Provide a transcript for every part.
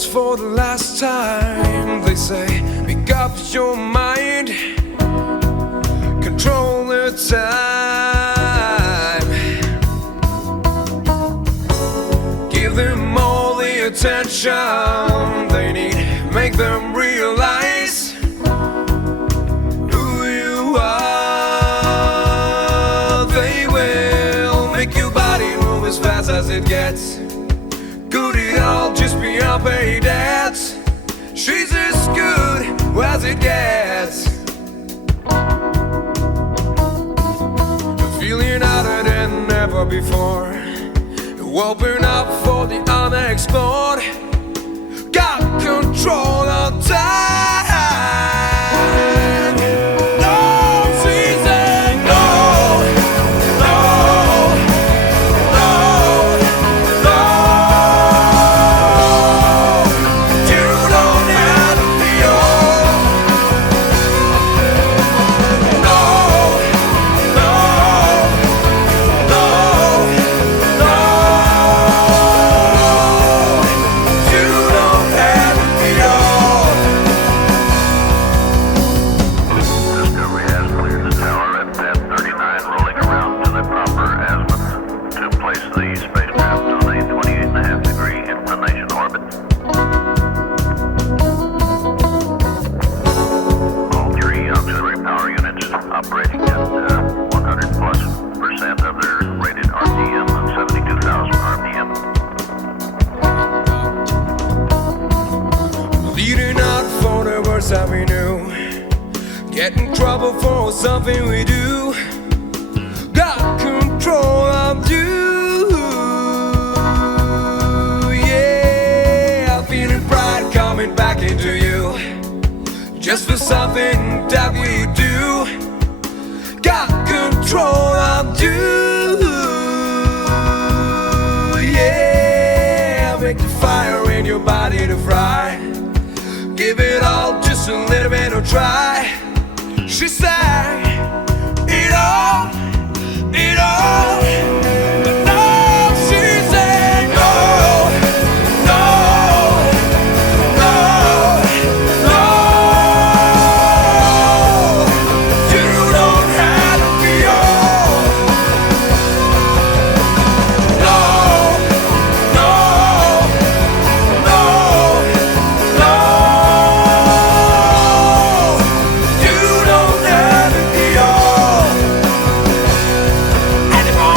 once for the last time. They say, make up your mind, control the time. Give them all the attention they need. Make them realize who you are. They will make your body move as fast as it gets. Could it all just be unpaid debts? She's as good as it gets. Feeling harder than ever before. Open up for the unexplored. Got control of time. No season, no, no, no, no. You don't have to be old. No, no, no, no. You don't have to be old. Discovery has cleared the tower at pad 39, rolling around to the proper azimuth to place the spacecraft on a 28.5-degree inclination orbit. All three auxiliary power units operating at 100+% of their rated RPM of 72,000 RPM. Leading out for the words that we knew. Get in trouble for something we do. Got control of you. Yeah, feeling pride coming back into you. Just for something that we do. Got control of you. Yeah, make the fire in your body to fry. Give it all, just a little bit of try. She sang it all, it all. But now she said no, no, no, no. You don't have to be old. No, no, no, no. You don't have to be old anymore.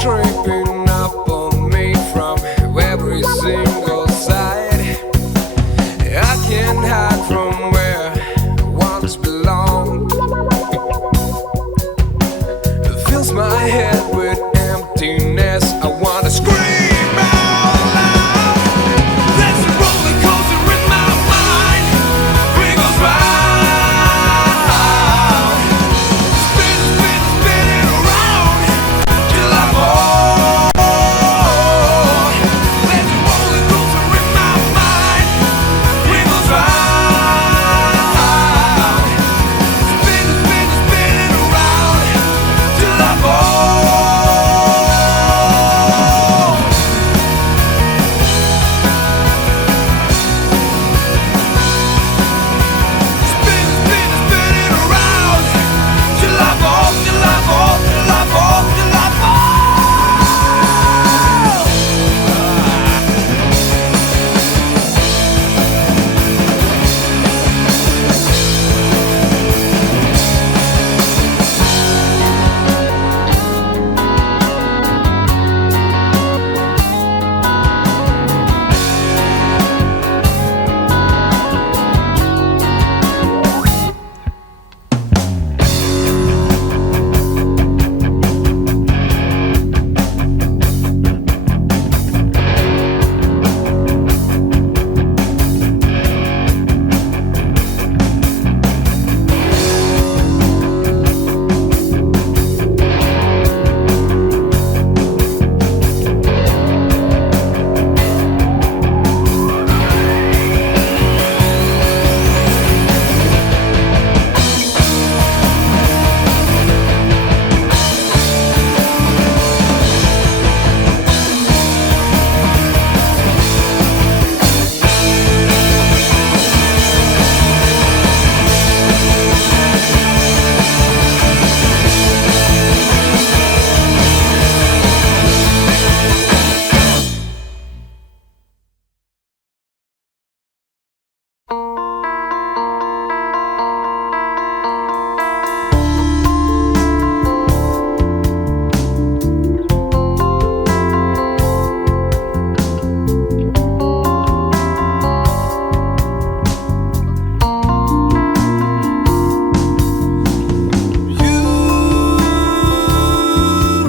creeping up on me from every single side. I can't hide from where I once belonged. It fills my head with emptiness. I wanna scream out loud. There's a roller coaster in my mind. It goes round, spinning around till I fall. There's a roller coaster in my mind. It goes round, spinning around till I fall. Spinning around till I fall, till I fall, till I fall, till I fall.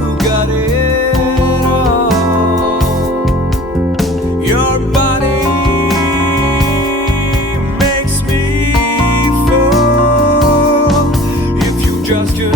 You got it all. Your body makes me fall. If you just could